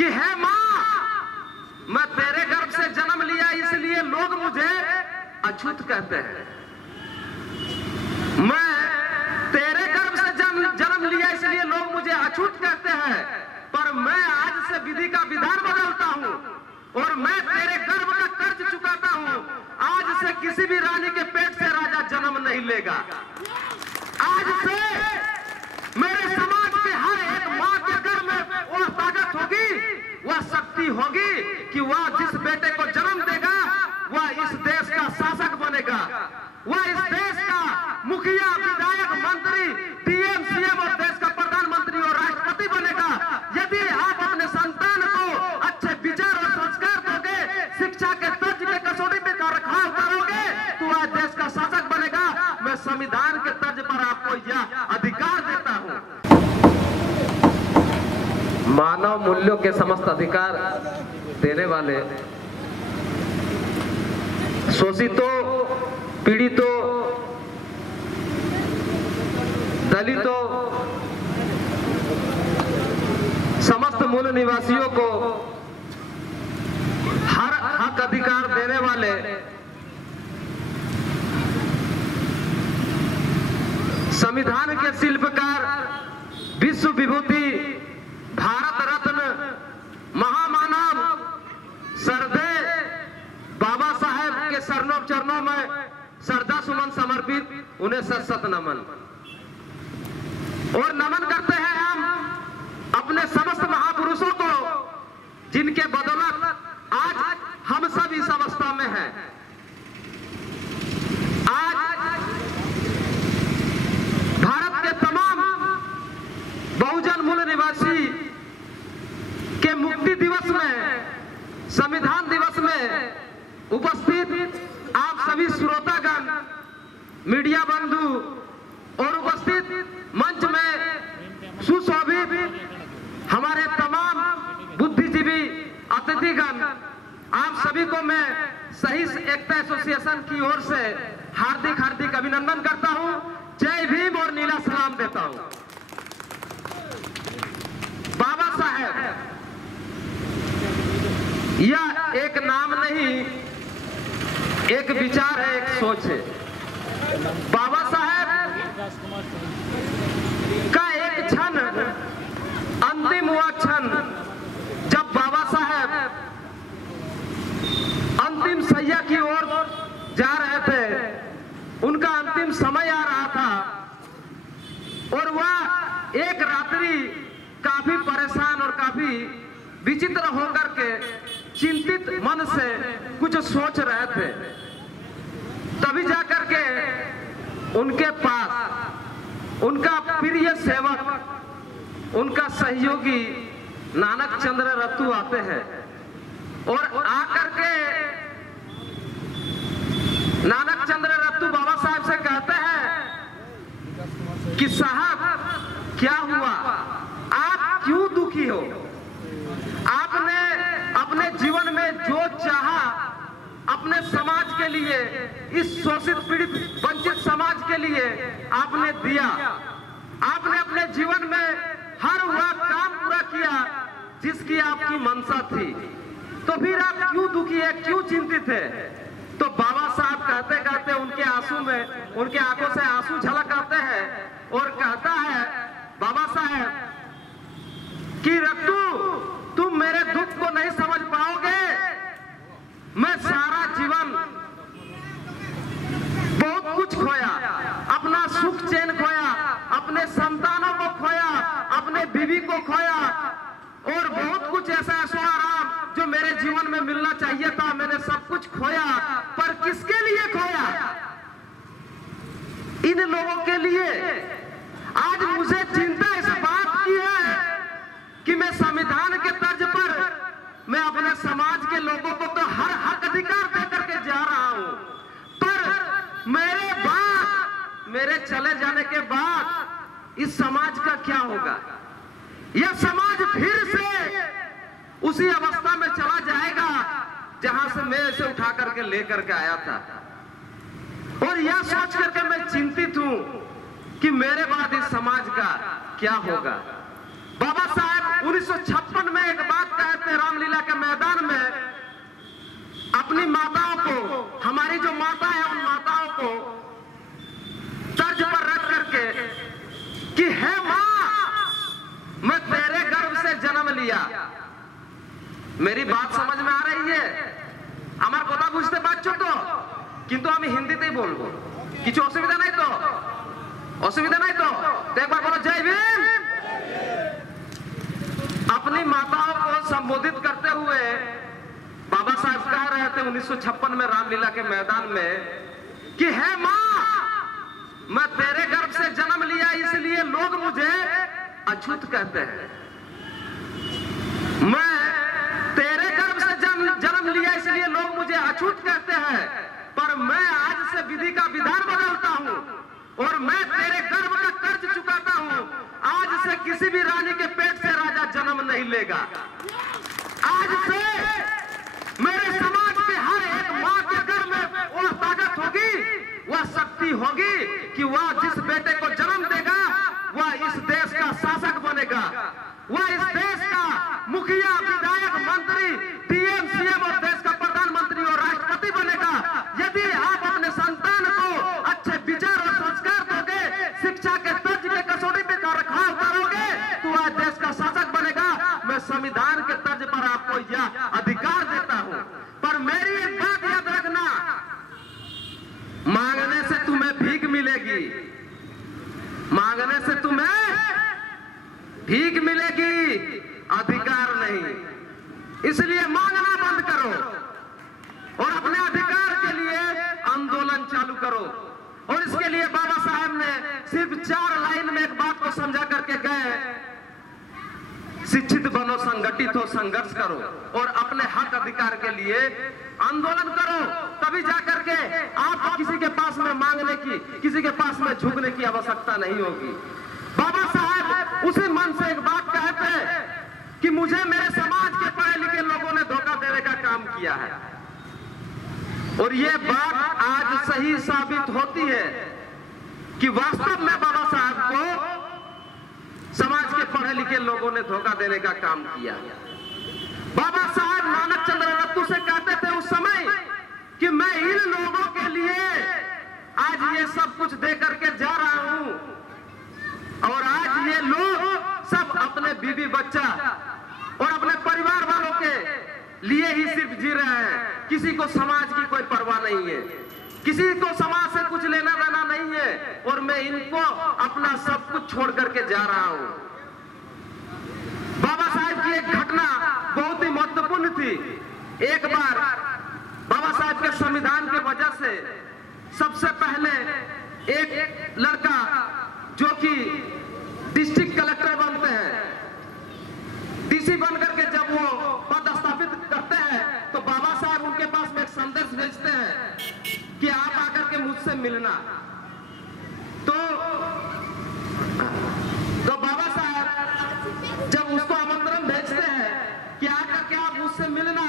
कि है मां, मैं तेरे गर्भ से जन्म लिया इसलिए लोग मुझे अछूत कहते हैं। मैं तेरे गर्भ से जन्म लिया इसलिए लोग मुझे अछूत कहते हैं, पर मैं आज से विधि का विधान बदलता हूं और मैं तेरे गर्भ का कर्ज चुकाता हूं। आज से किसी भी रानी के पेट से राजा जन्म नहीं लेगा। आज से मेरे समाज के हर एक मां के गर्भ में वह ताकत होगी, वह शक्ति होगी कि वह जिस बेटे को जन्म देगा वह इस देश का शासक बनेगा, वह इस देश का मुखिया, विधायक, मंत्री, डीएम, सीएम और देश का प्रधानमंत्री और राष्ट्रपति बनेगा। यदि आप अपने संतान को अच्छे विचार और संस्कार दोगे, शिक्षा के तर्ज के कसौटी पे रखाव करोगे, तो वह देश का शासक बनेगा। मैं संविधान के तर्ज पर आपको यह अधिकार देता हूं। मानव मूल्यों के समस्त अधिकार देने वाले, शोषितों, पीड़ितों, दलितों, समस्त मूल निवासियों को हर हक अधिकार देने वाले संविधान के शिल्पकार, विश्व विभूति, भारत रत्न, महामानव सरदेव बाबा साहेब के चरणों में श्रद्धा सुमन समर्पित, उन्हें सत नमन। और नमन करते हैं हम अपने समस्त महापुरुषों को, जिनके बदौलत आज हम सब इस अवस्था में हैं। आज भारत के तमाम बहुजन मूल निवासी के मुक्ति दिवस में, संविधान दिवस में उपस्थित आप सभी श्रोतागण, मीडिया बंधु और उपस्थित मंच में सुशोभित हमारे तमाम बुद्धिजीवी अतिथिगण, आप सभी को मैं शहीद एकता एसोसिएशन की ओर से हार्दिक हार्दिक अभिनंदन करता हूं। जय भीम और नीला सलाम देता हूं। बाबा साहेब यह एक नाम नहीं, एक विचार है, एक सोच है। बाबा साहेब का एक क्षण, अंतिम हुआ क्षण, जब बाबा साहेब अंतिम सैया की ओर जा रहे थे, उनका अंतिम समय आ रहा था और वह एक रात्रि काफी परेशान और काफी विचित्र होकर के चिंतित मन से कुछ सोच रहे थे। तभी जाकर के उनके पास उनका प्रिय सेवक, उनका सहयोगी नानक चंद्र रत्तू आते हैं और आकर के नानक चंद्र रत्तू बाबा साहब से कहते हैं कि साहब क्या हुआ, आप क्यों दुखी हो? आपने अपने जीवन में जो चाहा अपने समाज के लिए, इस शोषित पीड़ित वंचित समाज के लिए आपने दिया। आपने अपने जीवन में हर वह काम पूरा किया जिसकी आपकी मंशा थी, तो फिर आप क्यों दुखी है, क्यों चिंतित है? तो बाबा साहब कहते कहते उनके आंसू में, उनके आंखों से आंसू झलक आते हैं और कहता है बाबा साहब कि रत्तू, तुम मेरे दुख को नहीं समझ पाओगे। मैं सारा जीवन बहुत कुछ खोया, अपना सुख चैन खोया, अपने संतानों को खोया, अपने बीवी को खोया और बहुत कुछ ऐसा आराम जो मेरे जीवन में मिलना चाहिए था, मैंने सब कुछ खोया। पर किसके लिए खोया? इन लोगों के लिए। आज मुझे चिंता इस बात की है कि मैं संविधान के तर्ज पर मैं अपने समाज के लोगों को तो हर हक अधिकार देकर के जा रहा हूं, पर मेरे चले जाने के बाद इस समाज का क्या होगा? यह समाज फिर से उसी अवस्था में चला जाएगा जहां से मैं इसे उठा करके लेकर के आया था। और यह सोच करके मैं चिंतित हूं कि मेरे बाद इस समाज का क्या होगा। बाबा साहब 1956 में एक बात कहे रामलीला के मैदान में अपनी माताओं को, हमारी जो माता है उन माताओं को तर्ज पर रख करके कि है मां, मैं तेरे गर्भ से जन्म लिया। मेरी बात समझ में आ रही है? আমার কথা বুঝতে পারছো তো? কিন্তু আমি হিন্দিতেই বলবো, কিছু অসুবিধা নাই তো? অসুবিধা নাই তো? একবার বলো জয় भीम। अपनी माताओं को संबोधित करते हुए बाबा साहब कह रहे थे 1956 में रामलीला के मैदान में कि है मां, मैं तेरे गर्भ से जन्म लिया इसलिए लोग मुझे अछूत कहते हैं। मैं तेरे गर्भ से जन्म लिया इसलिए लोग मुझे अछूत कहते हैं, पर मैं आज से विधि का विधान बदलता हूं और मैं तेरे गर्भ का कर्ज चुकाता हूं। आज से किसी भी रानी के पेट से राजा जन्म नहीं लेगा। आज से मेरे समाज के हर एक मां के घर में वह ताकत होगी, वह शक्ति होगी कि वह जिस बेटे को जन्म देगा वह इस देश का शासक बनेगा, वह इस देश का मुखिया, विधायक, मंत्री, डीएम, सीएम और देश का प्रधानमंत्री और राष्ट्रपति बनेगा। यदि आप अपने संतान को अच्छे विचार और संस्कार दोगे, शिक्षा के तर्ज के कसौटी पे रखाव करोगे, तो वह देश का शासक बनेगा। मैं संविधान के तर्ज पर आपको यह अधिकार देता हूं, पर मेरी एक बात याद रखना, मांगने से तुम्हें भीख मिलेगी, मांगने से तुम्हें भीख मिलेगी, अधिकार नहीं। इसलिए मांगना बंद करो और अपने अधिकार के लिए आंदोलन चालू करो। और इसके लिए बाबा साहब ने सिर्फ 4 लाइन में एक बात को समझा करके गए, शिक्षित बनो, संगठित हो, संघर्ष करो और अपने हक अधिकार के लिए आंदोलन करो। तभी जाकर के आपको किसी के पास में मांगने की, किसी के पास में झुकने की आवश्यकता नहीं होगी। बाबा साहब उसी मन से एक बात कहते हैं कि मुझे मेरे समाज के पढ़े लिखे लोगों ने धोखा देने का काम किया है, और ये बात आज सही साबित होती है कि वास्तव में बाबा साहब को समाज के पढ़े लिखे लोगों ने धोखा देने का काम किया। बाबा साहब नानक चंद्र रत्तू से कहते थे उस समय कि मैं इन लोगों के लिए आज ये सब कुछ दे करके जा रहा हूं, और आज ये लोग सब अपने बीवी बच्चा और अपने परिवार वालों के लिए ही सिर्फ जी रहे हैं। किसी को समाज की कोई परवाह नहीं है, किसी को समाज से कुछ लेना देना नहीं है, और मैं इनको अपना सब कुछ छोड़ करके जा रहा हूं। बाबा साहब की एक घटना बहुत ही महत्वपूर्ण थी। एक बार बाबा साहब के संविधान के वजह से सबसे पहले एक लड़का जो कि डिस्ट्रिक्ट कलेक्टर बनते हैं, डीसी बनकर के जब वो पद स्थापित करते हैं, तो बाबा साहब उनके पास में एक संदेश भेजते हैं कि आप आकर के मुझसे मिलना। तो बाबा साहब जब उसको आमंत्रण भेजते हैं कि आकर के आप मुझसे मिलना,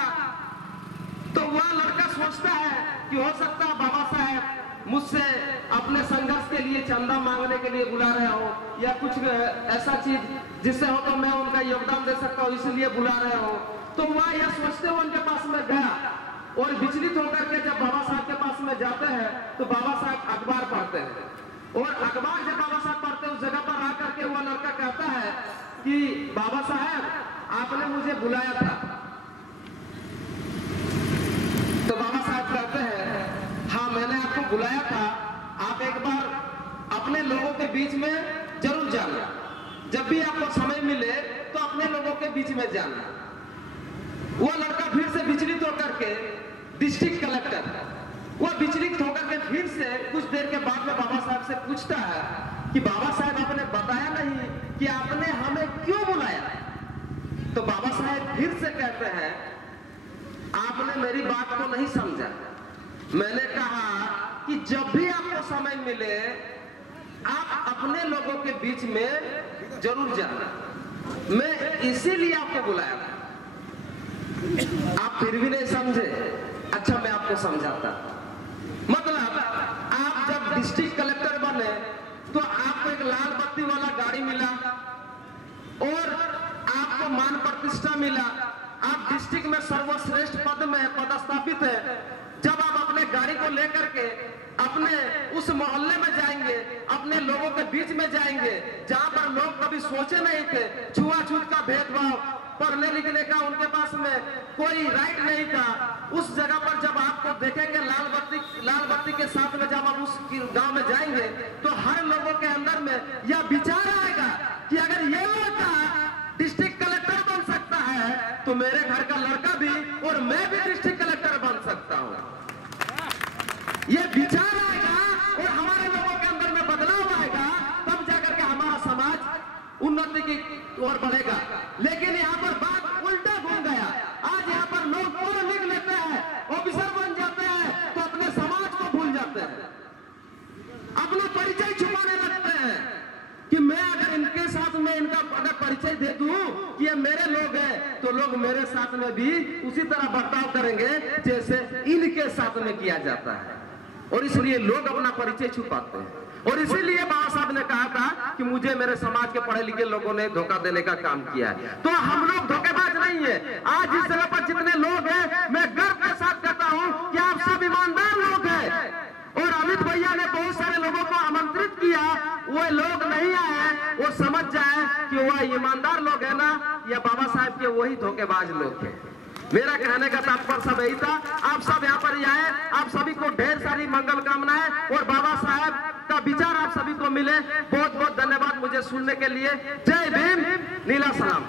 तो वह लड़का सोचता है कि हो सकता है बाबा साहब मुझसे अपने संघर्ष के लिए चंदा मांगने के लिए बुला रहे हो, या कुछ ऐसा चीज जिससे हो तो मैं उनका योगदान दे सकता हूँ, इसलिए बुला रहे हो। तो वह यह सोचते हुए उनके पास में गया, और विचलित होकर के जब बाबा साहब के पास में जाते हैं तो बाबा साहब अखबार पढ़ते हैं, और अखबार जब बाबा साहब पढ़ते हैं उस जगह पर आकर के वह लड़का कहता है कि बाबा साहब आपने मुझे बुलाया था। तो बाबा साहब कहते हैं हाँ मैंने आपको बुलाया था, आप एक बार अपने लोगों के बीच में जरूर जाना, जब भी आपको समय मिले तो अपने लोगों के बीच में जाना। वह लड़का फिर से विचलित होकर के डिस्ट्रिक्ट कलेक्टर, वह विचलित होकर के फिर से कुछ देर के बाद में बाबा साहब से पूछता है कि बाबा साहब आपने बताया नहीं कि आपने हमें क्यों बुलाया। तो बाबा साहब फिर से कहते हैं आपने मेरी बात को नहीं समझा। मैंने कहा कि जब भी आपको समय मिले आप अपने लोगों के बीच में जरूर जाना, मैं इसीलिए आपको बुलाया था। आप फिर भी नहीं समझे, अच्छा मैं आपको समझाता। मतलब आप जब डिस्ट्रिक्ट कलेक्टर बने तो आपको एक लाल बत्ती वाला गाड़ी मिला और आपको मान प्रतिष्ठा मिला, आप डिस्ट्रिक्ट में सर्वश्रेष्ठ पद में पदस्थापित है, जब आप अपने गाड़ी को लेकर के अपने उस मोहल्ले में जाएंगे, अपने लोगों के बीच में जाएंगे जहां पर लोग कभी सोचे नहीं थे, छुआछूत का भेदभाव, पढ़ने लिखने का उनके पास में कोई राइट नहीं था, उस जगह पर जब आपको देखेंगे लाल बत्ती के साथ में जब आप उस गांव में जाएंगे तो हर लोगों के अंदर में यह विचार आएगा कि अगर ये लड़का डिस्ट्रिक्ट कलेक्टर बन सकता है तो मेरे घर का लड़का भी और मैं भी डिस्ट्रिक्ट कलेक्टर बन सकता हूं। ये विचार आएगा और हमारे लोगों के अंदर में बदलाव आएगा, तब जाकर के हमारा समाज उन्नति की ओर बढ़ेगा। लेकिन यहाँ पर बात उल्टा घूम गया। आज यहाँ पर लोग पढ़ लिख लेते हैं, ऑफिसर बन जाते हैं तो अपने समाज को भूल जाते हैं, अपना परिचय छुपाने लगते हैं कि मैं अगर इनके साथ में इनका अगर परिचय दे दूं कि ये मेरे लोग हैं तो लोग मेरे साथ में भी उसी तरह बर्ताव करेंगे जैसे इनके साथ में किया जाता है, और इसलिए लोग अपना परिचय छुपाते हैं। और इसीलिए बाबा साहब ने कहा था कि मुझे मेरे समाज के पढ़े लिखे लोगों ने धोखा देने का काम किया है, तो हम लोग धोखेबाज नहीं है। आज इस जगह पर जितने लोग हैं मैं गर्व के साथ कहता हूं कि आप सब ईमानदार लोग हैं, और अमित भैया ने बहुत सारे लोगों को आमंत्रित किया, वो लोग नहीं आए, वो समझ जाए कि वह ईमानदार लोग है ना, या बाबा साहब के वही धोखेबाज लोग हैं। मेरा कहने का तात्पर्य सब यही था। आप सब यहाँ पर आए, आप सभी को ढेर सारी मंगल कामनाएं और बाबा साहब का विचार आप सभी को मिले। बहुत बहुत धन्यवाद मुझे सुनने के लिए। जय भीम, नीला सलाम।